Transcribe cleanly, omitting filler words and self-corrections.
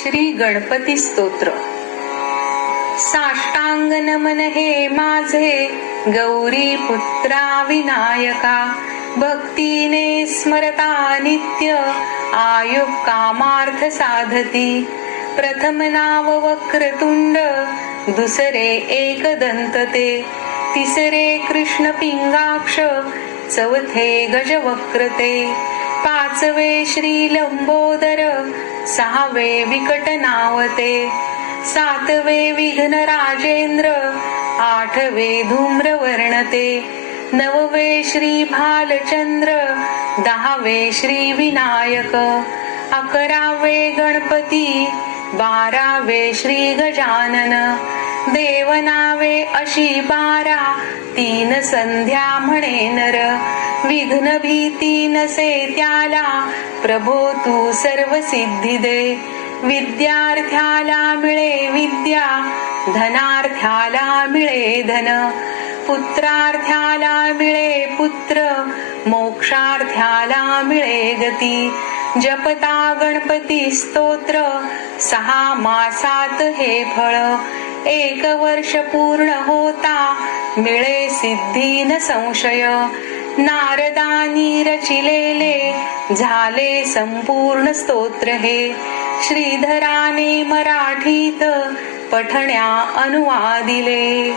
श्री गणपती स्तोत्र. साष्टांग नमन हे माझे गौरी पुत्रा विनायका, भक्तीने स्मरता नित्य आयुः कामार्थ साधती. प्रथम नाव वक्रतुंड, दुसरे एकदंत ते, तिसरे कृष्ण पिंगाक्ष, चौथे गजवक्रते, पाचवे श्री लंबोदर, सहावे विकट नावते, सातवे विघ्न राजेंद्र, आठवे धूम्रवर्णते, नववे श्री भालचंद्र, दहावे श्री विनायक, अकरावे गणपती, बारावे श्री गजानन, देवनावे अशी 12, तीन संध्या म्हणे नर. विघ्न भीती नसे त्याला, प्रभो तू सर्व सिद्धी दे. विद्यार्थ्याला मिळे विद्या, धनार्थ्याला मिळे धन, पुत्रार्थ्याला मिळे पुत्र, मोक्षार्थ्याला मिळे गती. जपता गणपती स्तोत्र, 6 मासात हे फळ. 1 वर्ष पूर्ण होता, मिळे सिद्धी न संशय. नारदानी रचिलेले, झाले संपूर्ण स्तोत्र हे. श्रीधराने मराठीत पठण्या अनुवादिले.